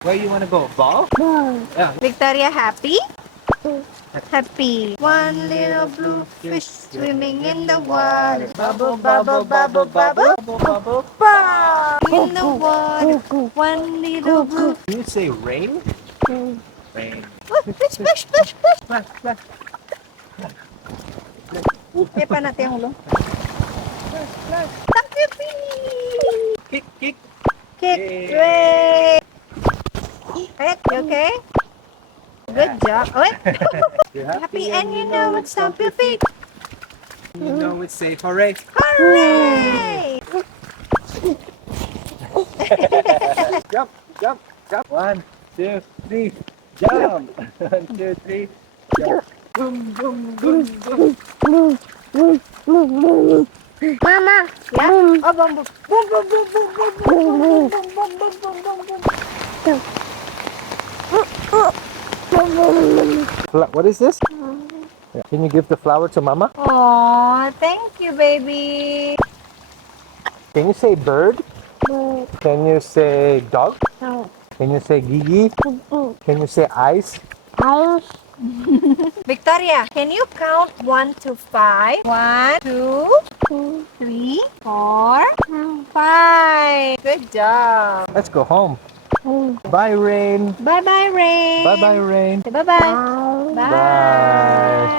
Where you wanna go? Ball? Yeah. Victoria, happy? Happy. One little blue fish swimming in the water. Bubble, bubble, bubble, bubble. Bubble. Bubble in the water. One little blue. Can you say rain? Rain. Splash, splash, splash, splash. Splash, splash. Eh, pa natin ang ulo. Thank you, Pee. Kick, kick. Kick. Yay. Ray. Rick, you okay? Good job. Wait. You're Happy and you know it's stomp your feet. You know it's safe. Hooray. Hooray! Jump, jump, jump. 1, 2, 3. Jump. 1, 2, 3. Jump. Boom, boom, boom, boom. Mama. Yeah. Oh, boom, boom. Boom, boom, boom, boom, boom, boom, boom, boom, boom, boom, boom, boom, boom. What is this? Yeah. Can you give the flower to Mama? Aw, thank you, baby. Can you say bird? Can you say dog? Can you say Gigi? Can you say ice? Victoria, can you count 1 to 5? 1, 2, 3, 4, 5. Good job. Let's go home. Bye, Rain. Bye-bye, Rain. Bye-bye, Rain. Say bye-bye. Bye. Bye.